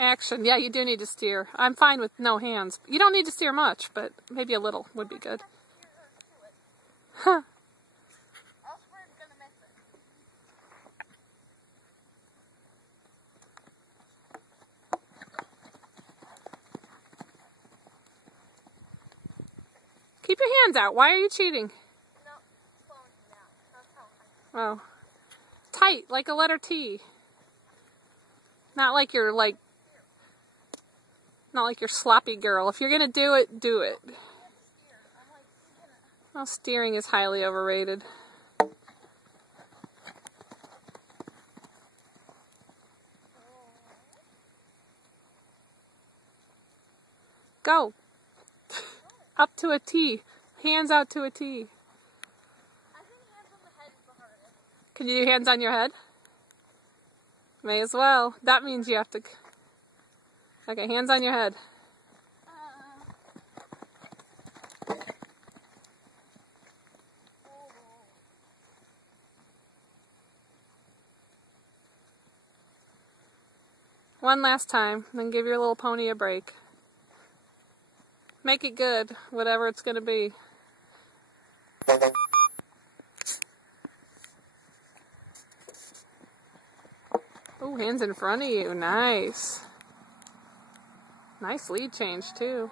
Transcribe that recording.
Action. Yeah, you do need to steer. I'm fine with no hands. You don't need to steer much, but maybe a little would be good. Huh. Keep your hands out. Why are you cheating? Oh. Tight, like a letter T. Not like you're not like you're sloppy girl. If you're gonna do it, do it. Well, steering is highly overrated. Go. Up to a T. Hands out to a T. Can you do hands on your head? May as well. That means you have to... Okay, hands on your head. One last time, then give your little pony a break. Make it good, whatever it's going to be. Oh, hands in front of you. Nice. Nice lead change, too.